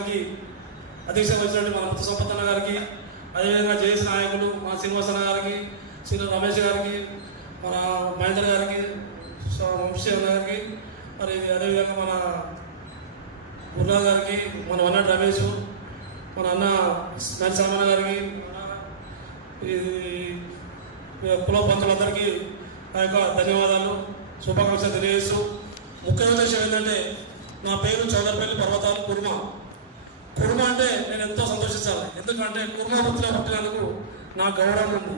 గారికి అధ్యక్ష వహించినటువంటి మన ముత్తు సంపత్న గారికి అదేవిధంగా జయేష్ నాయకులు మన శ్రీనివాసన్న గారికి శ్రీ రమేష్ గారికి మన మహేంద్ర గారికి వంశీరణ గారికి మరి అదేవిధంగా మన బుర్రా గారికి మన అన్న రమేష్ మన అన్న నరసామన్న గారికి ఇది కుల పంతులందరికీ ఆ యొక్క ధన్యవాదాలు శుభాకాంక్షలు తెలియజేస్తూ ముఖ్య ఉద్దేశం ఏంటంటే నా పేరు చౌదరపల్లి పర్వతాలు కుర్మ. కుర్మ అంటే నేను ఎంతో సంతోషిస్తాను. ఎందుకంటే కుర్మ వృత్తిలో పుట్టినందుకు నా గౌరవం ఉంది.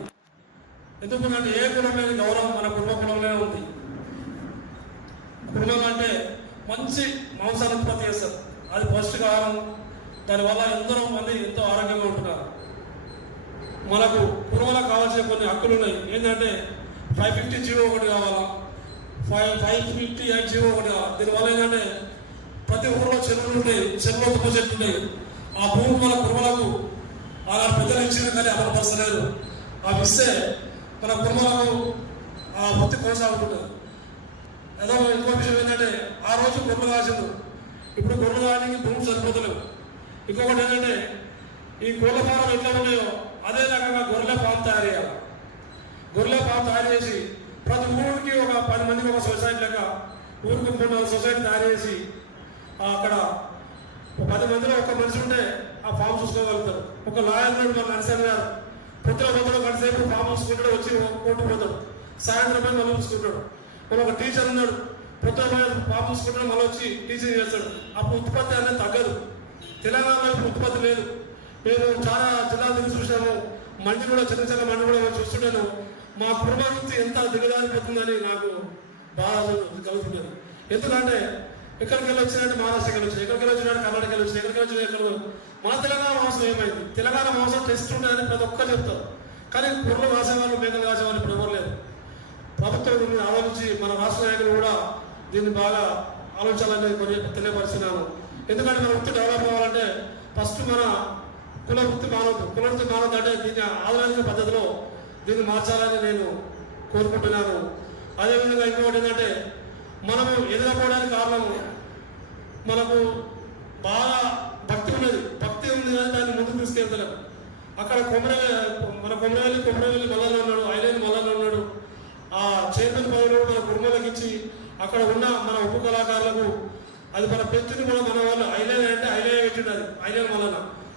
ఎందుకంటే ఏ కులం లేని గౌరవం మన కుర్మ కులంలోనే ఉంది. కుర్మం అంటే మంచి మాంసాన్ని ఉత్పత్తి చేస్తారు. అది పౌష్టికాహారం దానివల్ల ఎంతో మంది ఎంతో ఆరోగ్యంగా ఉంటున్నారు. మనకు కుర్మలకు కావాల్సిన కొన్ని హక్కులు ఉన్నాయి. ఏంటంటే ఫైవ్ ఫిఫ్టీ జీవో ఒకటి కావాలా? Five five fifty eight GO ఒకటి కావాలి? దీనివల్ల ఏంటంటే ప్రతి ఊర్లో చెరువులు ఉన్నాయి చెరువులో తుమ్మ చెట్లు ఉన్నాయి ఆ భూమి మన కుర్మలకు అలా పెద్దలు ఇచ్చిన కానీ అమలుపరచలేదు అవి ఇస్తే మన కుర్మలకు ఆ వృత్తి కొనసాగుతుంటారు ఏదో ఇంకో విషయం ఏంటంటే ఆ రోజు గొర్రెలు కాసింది ఇప్పుడు గొర్రెలు కానికి భూమి సరిపోతలేవు ఇంకొకటి ఏంటంటే ఈ కోళ్ళ ఫారం ఎట్లా ఉన్నాయో అదే రకంగా గొర్రెల ఫామ్ తయారు చేయాలి. గొర్రెల ఫామ్ తయారు చేసి ప్రతి ఊరికి ఒక పది మందికి ఒక సొసైటీ లెక్క ఊరికి మూడు నాలుగు సొసైటీ తయారు చేసి అక్కడ పది మందిలో ఒక మనిషి ఉంటే ఆ ఫామ్ చూసుకోగలుగుతారు. ఒక లాయర్ నుండి మన నరసన్ గారు. పొద్దున పొద్దున గంటసేపు ఫామ్ చూసుకుంటాడు వచ్చి కోర్టు పోతాడు సాయంత్రం పోయి మళ్ళీ చూసుకుంటాడు. మన ఒక టీచర్ ఉన్నాడు. పొద్దున ఫామ్ చూసుకుంటాడు మళ్ళీ వచ్చి టీచింగ్ చేస్తాడు. అప్పుడు ఉత్పత్తి అనేది తగ్గదు. తెలంగాణలో ఇప్పుడు ఉత్పత్తి లేదు. మేము చాలా జిల్లాలు తిరిగి చూసాము మండి కూడా చిన్న చిన్న మండి కూడా చూస్తున్నాను చూస్తుంటాను. మా కుటుంబ నుంచి ఎంత దిగజారిపోతుందని నాకు బాధ కలుగుతున్నాను ఎందుకంటే ఎక్కడికి వెళ్ళి వచ్చినట్టు మహారాష్ట్రకి వెళ్ళి ఎక్కడికి వెళ్ళి వచ్చినట్టు కర్ణాటక వెళ్ళి వచ్చినాయి ఎక్కడికి వెళ్ళి ఎక్కడ మా తెలంగాణ మాంసం ఏమైంది? తెలంగాణ మాంసం టెస్ట్ ఉంటుందని ప్రతి ఒక్కరు చెప్తారు. కానీ కుర్రలు రాసేవాళ్ళు మేకలు రాసేవాళ్ళు ఇప్పుడు ఎవరు లేరు. ప్రభుత్వం దీన్ని ఆలోచించి మన రాష్ట్ర నాయకులు కూడా దీన్ని బాగా ఆలోచించాలని కొన్ని తెలియపరిచినాను ఎందుకంటే మన వృత్తి డెవలప్ అవ్వాలంటే ఫస్ట్ మన కుల వృత్తి మానవ కుల వృత్తి మానవ అంటే దీన్ని ఆదరించిన పద్ధతిలో దీన్ని మార్చాలని నేను కోరుకుంటున్నాను. అదేవిధంగా ఇంకొకటి ఏంటంటే మనము ఎదురపోవడానికి కారణం మనకు బాగా భక్తి ఉన్నది. భక్తి ఉంది కానీ దాన్ని ముందుకు తీసుకెళ్తలేము అక్కడ కొమర మన కొమరవెల్లి కొమరవెల్లి మల్లలో ఉన్నాడు ఐలేని మల్లలో ఉన్నాడు. ఆ చైర్మన్ పదవులు మన కుటుంబాలకు ఇచ్చి అక్కడ ఉన్న మన ఉప కళాకారులకు అది మన పెంచుని కూడా మన వాళ్ళు ఐలైన్ అంటే ఐలే పెట్టిండు అది ఐలైన్ మల్లన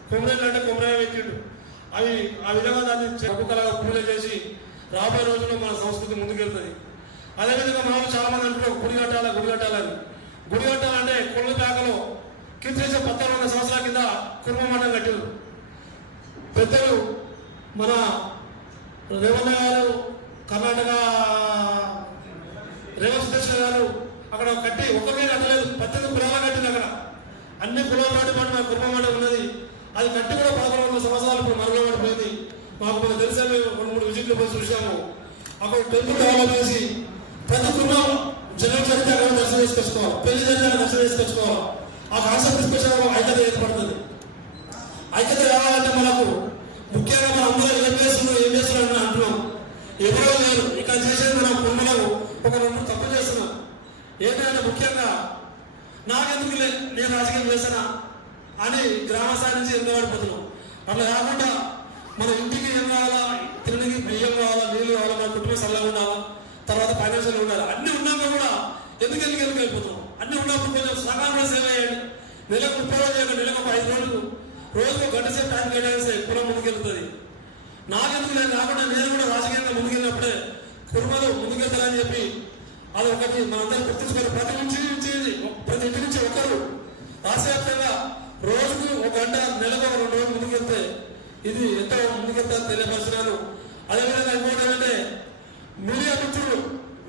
కొమరేళ్ళు అంటే కొమరాయ పెట్టిండు. అవి ఆ విధంగా దాన్ని ఉప కళగా పూజ చేసి రాబోయే రోజుల్లో మన సంస్కృతి ముందుకెళ్తుంది. అదేవిధంగా మనం చాలా మంది అంటున్నారు గుడి కట్టాలా గుడి కట్టాలని. గుడి కట్టాలంటే కొల్ల పేకలో కింద చేసే పద్నాలుగు వందల సంవత్సరాల కింద కుటుంబ మండలం కట్టారు. పెద్దలు మన రేవన్న గారు కర్ణాటక రేవంత్ కృష్ణ గారు అక్కడ కట్టి ఒకరికే కట్టలేదు. పద్దెనిమిది కులాలు కట్టింది అక్కడ. అన్ని కులాల పాటు మన కుటుంబం మాట ఉన్నది. అది కట్టి కూడా పదకొండు వందల సంవత్సరాలు ఇప్పుడు మరుగులో పడిపోయింది. మాకు మనం తెలిసే మేము రెండు మూడు విజిట్లు పోయి చూసాము అక్కడ టెంపుల్ డెవలప్ చేసి ప్రతి కుటుంబం తీసుకొచ్చుకోవాలి. పెళ్ళి చరిత్ర దర్శనం తీసుకొచ్చుకోవాలి ఆ కాన్సెప్ట్ తీసుకొచ్చిన ఐక్యత ఏర్పడుతుంది. ఐక్యత రావాలంటే మనకు ముఖ్యంగా మనం అందరూ ఏం చేస్తున్నాం ఏం చేస్తున్నాం అంటున్నాం. ఎవరో లేరు. ఇక్కడ చేసేది మనం పొమ్మలకు ఒక రెండు తప్పు చేస్తున్నాం. ఏంటంటే ముఖ్యంగా నాకెందుకు నేను రాజకీయం చేసినా అని గ్రామ స్థాయి నుంచి ఎన్నో అట్లా కాకుండా మన ఇంటికి ఏం కావాలా? తినడానికి బియ్యం కావాలా? నీళ్ళు కావాలా? మన కుటుంబం చల్లగా ఉండాలా? తర్వాత ఫైనాన్షియల్ ఉండాలి? అన్నీ ఉన్నాక కూడా ఎందుకు ఎందుకు ఎందుకు వెళ్ళిపోతున్నాం అన్ని ఉన్నప్పుడు కొంచెం సేవ చేయండి. నెలకు ముప్పై రోజులు నెలకు ఒక ఐదు రోజులు. రోజుకు గంట సేపు టైం కేటాయిస్తే కులం ముందుకెళ్తుంది. నాకెందుకు నేను కాకుండా నేను కూడా రాజకీయంగా ముందుకెళ్ళినప్పుడే కుటుంబాలు ముందుకెళ్తారని చెప్పి అది ఒకటి మనందరం గుర్తించుకోవాలి. ప్రతి నుంచి నుంచి ప్రతి ఇంటి నుంచి ఒకరు రాష్ట్రవ్యాప్తంగా రోజుకు ఒక గంట నెలకు ఒక రెండు రోజులు ముందుకెళ్తే ఇది ఎంత ముందుకెళ్తారో తెలియపరిచినాను అదేవిధంగా ఇంకోటి ఏంటంటే మీడియా మిత్రులు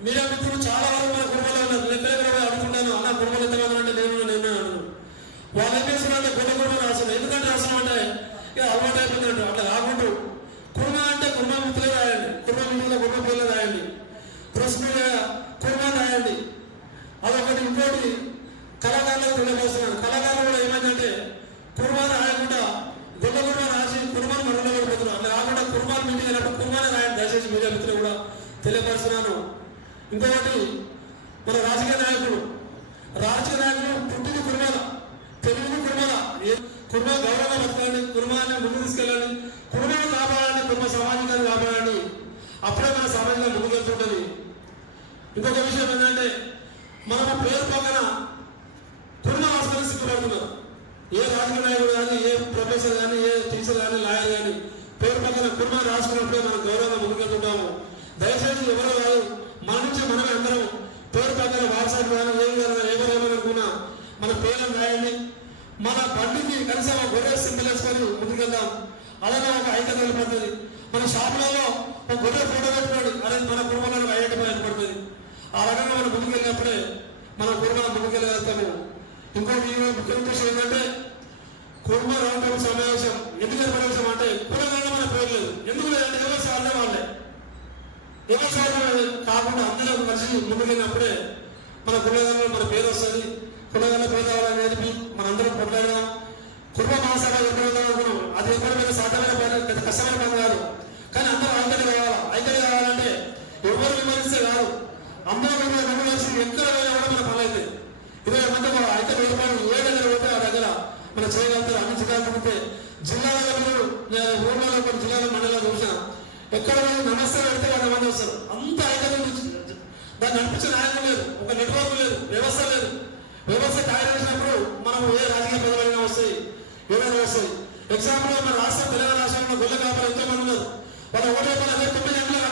మీడియా మిత్రులు చాలా వరకు మన కుటుంబంలో ఉన్నారు నేను ఎక్కడ అనుకుంటాను. అడుగుతుంటాను అన్న కుటుంబాలు ఎంతమంది అంటే నేను నేను వాళ్ళు ఏం చేస్తున్నారంటే గుడ్డ కుటుంబం రాసిన ఎందుకంటే రాసిన అంటే ఇక అలవాటు అయిపోయిందంట అట్లా కాకుండా కుర్మ అంటే కుర్మ మిత్రులే రాయండి. కుర్మ మిత్రుల కుర్మ పిల్లలు రాయండి. ప్రశ్నలుగా కుర్మ రాయండి. అదొకటి. ఇంకోటి కళాకారులకు తెలియజేస్తున్నాను కళాకారులు కూడా ఏమైందంటే కుర్మాన్ రాయకుండా గుడ్డ కుర్మ రాసి కుర్మాన్ మరణంలో పడిపోతున్నారు అట్లా కాకుండా కుర్మాన్ మీటింగ్ అయినప్పుడు కుర్మాన్ రాయండి. దయచేసి మీడియా మిత్రులు కూడా తెలియపరుస్తున్నాను. ఇంకొకటి మన రాజకీయ నాయకుడు రాజకీయ నాయకులు పుట్టిన కుర్మాల తెలుగు కుర్మాల. ఏ కుటుంబ గౌరవంగా బతకాలని కుటుంబాన్ని ముందుకు తీసుకెళ్ళాలి కుర్మను కాపాడాలని కుర్మ సమాజాన్ని కాపాడాలి అప్పుడే మన సమాజంగా ముందుకెళ్తుంటుంది ఇంకొక విషయం ఏంటంటే మనం పేరు పక్కన కుర్మ ఆస్కారం సిగ్గుపడుతున్నారు ఏ రాజకీయ నాయకుడు కానీ ఏ ప్రొఫెసర్ కానీ ఏ టీచర్ కానీ లాయర్ కానీ పేరు పక్కన కుర్మ రాసుకున్నప్పుడే మనం గౌరవంగా ముందుకెళ్తుంటాము దయచేసి ఎవరో కాదు మన నుంచి మనమే అందరం పేరు పక్కన వారసత్వం కానీ ఏ విధంగా ఎవరేమనుకున్నా మన పేర్లను రాయండి. మన బండికి కనీసం గొర్రె సింబల్ వేసుకొని ముందుకెళ్దాం. అలాగే ఒక ఐక్యత ఏర్పడుతుంది మన షాపులలో ఒక గొర్రె ఫోటో పెట్టుకోండి అదే మన కుటుంబంలో ఐక్యత ఏర్పడుతుంది ఆ రకంగా మనం ముందుకెళ్ళినప్పుడే మన కుటుంబం ముందుకెళ్ళగలుగుతాము. ఇంకోటి ఈ ముఖ్య ఉద్దేశం ఏంటంటే కుటుంబ రౌండ్ సమావేశం. ఎందుకు సమావేశం అంటే కుటుంబంలో మన పేరు లేదు ఎందుకు లేదంటే ఎవరు సాధన వాళ్ళే. ఎవరు కాకుండా అందరూ కలిసి ముందుకెళ్ళినప్పుడే మన కులగంలో మన పేరు వస్తుంది. కులగంలో పేరు నేర్పి మనందరం కొట్లాడదాం కుటుంబ మహాసభ ఎప్పుడైనా అనుకున్నాం. అది ఎప్పుడైనా సాధ్యమైన పని పెద్ద కష్టమైన పని కాదు. కానీ అందరూ ఐక్యత కావాలి? ఐక్యత కావాలంటే ఎవరు విమర్శిస్తే కాదు. అందరూ విమర్శ కలిసి ఎక్కడ పోయినా కూడా మన పని అయితే. ఇరవై మంది మన ఐక్యత ఏర్పాటు ఏ దగ్గర పోతే ఆ దగ్గర మన చేయగలుగుతారు అన్ని జిల్లాలు ఉంటే జిల్లాలో మీరు కొన్ని జిల్లాలో మండలంలో ఎక్కడ నమస్తే పెడితే వంద మంది వస్తారు. అంత ఐక్యత ఉంది. దాన్ని నడిపించే నాయకులు లేదు. ఒక నెట్వర్క్ లేదు. వ్యవస్థ లేదు. వ్యవస్థ తయారు చేసినప్పుడు మనం ఏ రాజకీయ పదవులైనా వస్తాయి. ఏదైనా వస్తాయి. ఎగ్జాంపుల్ మన రాష్ట్రం తెలంగాణ రాష్ట్రంలో గొల్ల కాపాలు ఎంతో మంది ఉన్నారు. వాళ్ళ ఓటు వేయాలి తొమ్మిది గంటల